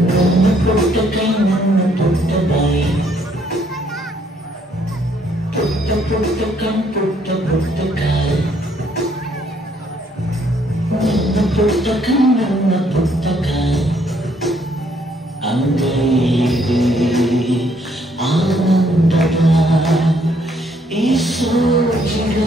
ನನ್ನ ಪುಟ್ಟಕೈ ನನ್ನ ಪುಟ್ಟ ಬಾಯಿ ಪುಟ್ಟ ಪುಟ್ಟ ಕಣ್ ಪುಟ್ಟ ಪುಟ್ಟ ಕಾಯಿ ನನ್ನ ಪುಟ್ಟ ಕೈ ನನ್ನ ಪುಟ್ಟ ಕಾಯಿ ಅಂಗೈಗೆ ಆನಂದದ ಈ ಸೋಜಿಗ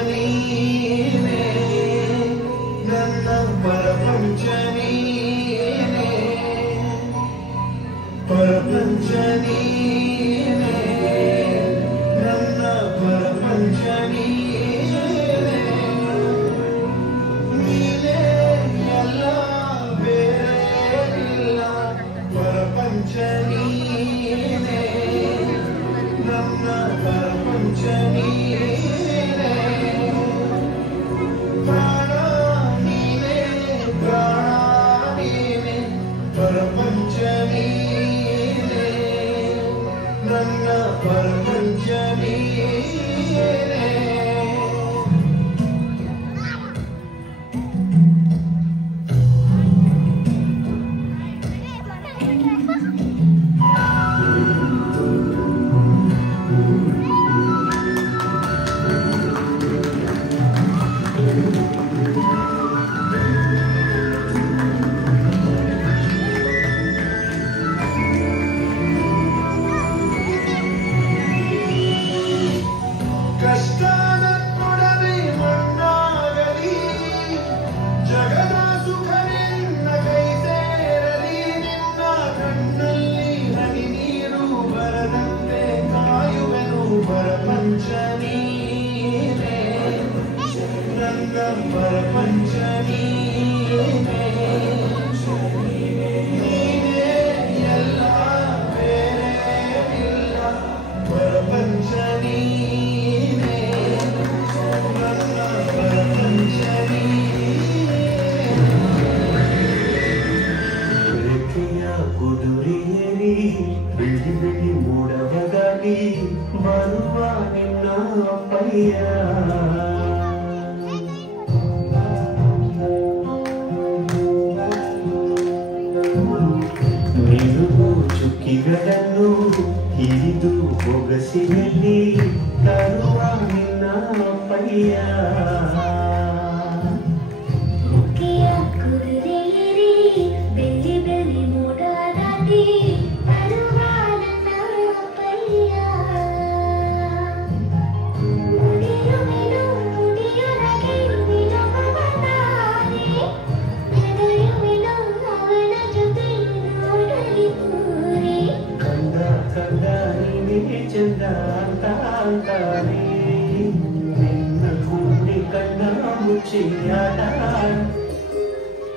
परपंचनीने नन्न परपंचनीने परपंचनीने नन्न परपंचनीने नीने ಎಲ್ಲ ಬೇರೆ ಇಲ್ಲ परपंचनीने नन्न परपंचनीने ಚುಕ್ಕಿಗಳನ್ನು ಹಿಡಿದು ಬೊಗಸಿನಲ್ಲಿ ತರುವ ನಿನ್ನ ಪಯ್ಯ ಮುಖ್ಯ ಕುದುರೆಯರಿ ಬೆಳ್ಳಿ ಬೆಳ್ಳಿ ಮೋಡ ದಾಟಿ ತರುವ ನನ್ನ ಪಯ್ಯ ಮುಡಿಯುವೆನು ಮುಡಿಯೊಳಗೆ ವಿಲೋಮವನಾರೆ ಹೆದರುವೆನು ಅವನ ಜೊತೆ ನೋಡಲಿ ಪೂರಿ ಕಂದ ಕಂದ ನೀನೇ ಚಂದ ಅಂತ ಅಂತಾನೆ ನಿನ್ನ ಕೂಡಿ ಕಣ್ಣ ಮುಚ್ಚಿಯಾದ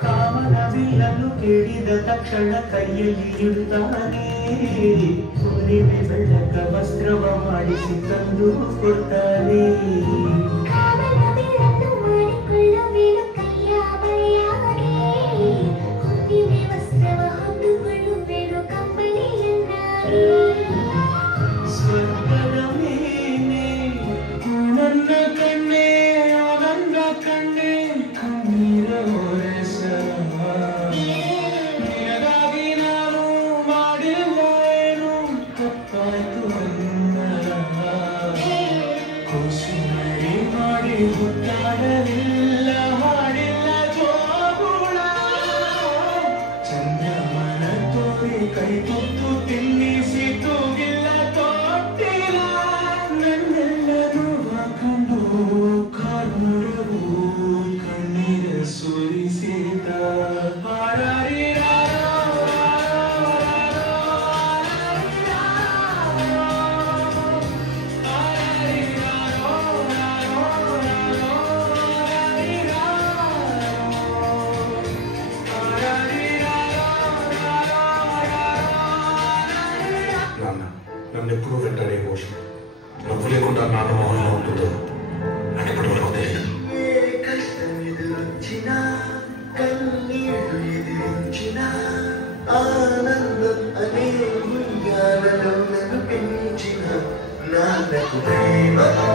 ಕಾಮನ ಬಿಲ್ಲನ್ನು ಕೇಳಿದ ತಕ್ಷಣ ಕೈಯಲ್ಲಿ ಇಡುತ್ತಾನೆ ಹುಲಿಮೆ ಬೆಳ್ಳಕ ವಸ್ತ್ರವ ಮಾಡಿಸಿ ತಂದು ಕೊಡ್ತಾನೆ ಕಾಮನ ಬಿಲ್ಲನ್ನು ಮಾಡಿಕೊಳ್ಳುವೆನು ಕೈಯ ಬರೆಯಾಗೆ ಹುಲಿಮೆ ವಸ್ತ್ರವ ಹೊತ್ತುಕೊಳ್ಳುವೆನು ಕಂಬಳಿಯನ್ನಾಗಿ ಸ್ವರ್ಗದ ಮೇಲೆ ನನ್ನ ಕಣ್ಣೆ ನನ್ನ ಕಣ್ಣೆ ಕಣ್ಣೀರ ಹೊರಸ ನಿನಗಾಗಿ ನಾನು ಮಾಡಿಲ್ಲ ಏನು ತಪ್ಪಾಯ್ತು ನನ್ನ ಕೋಸುವ ಹೊತ್ತಾಡಲಿಲ್ಲ ಹಾಡಿಲ್ಲ ಜೋಗುಳ ಚಂದ್ರಮನ ತೋರಿ ಕೈ ತುತ್ತು ತಿನ್ನಿಸಿ ತೂಗಿಲ್ಲ ತೊಟ್ಟಿಲ್ಲ ನನ್ನೆಲ್ಲರೂ ಹಾಕೊಂಡು ಕಾರುಣವು ಕಣ್ಣೀರ ಸುರಿಸಿದ నన్ను ఎప్పుడూ వెంటాడే ఎమోషన్ నవ్వు లేకుండా నాన్న మొహంలో ఉంటుందో నాకు ఇప్పటి వరకు తెలియదు. ఏ కష్టం ఎదురొచ్చినా కన్నీళ్లు ఎదిరించినా ఆనందం అనే ఉయ్యాలలో నన్ను పెంచిన నాన్నకు ప్రేమతో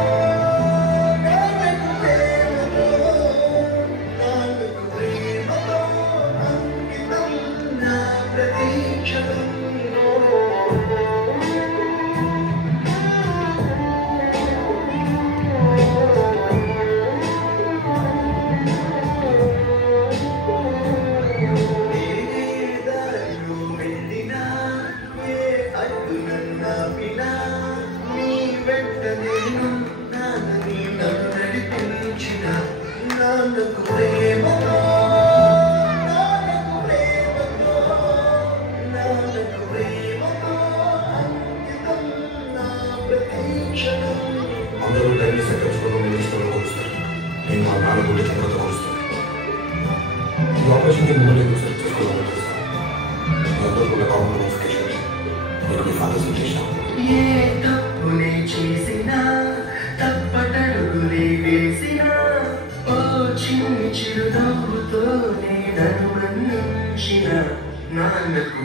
అంకితం నా ప్రతీక్షణం. అందరూ డైలీ సెకండ్స్లో నిలుచుకొని కొలుస్తారు. నేను మా నాన్న గుడి తర్వాత కొలుస్తాను. ఈ ఆపరేషన్కి మిమ్మల్ని సెలెక్ట్ చేసుకోవాలని చేస్తాను. మీ అందరూ కూడా కామన్ నోటిఫికేషన్ నేను మీ ఫాదర్స్ చేశాను. ఏ తప్పునే చేసినా తప్పటడుగులే వేసినా ఓ చిన్ని చిరునవ్వుతోనే నన్ను మన్నించిన నాన్నకు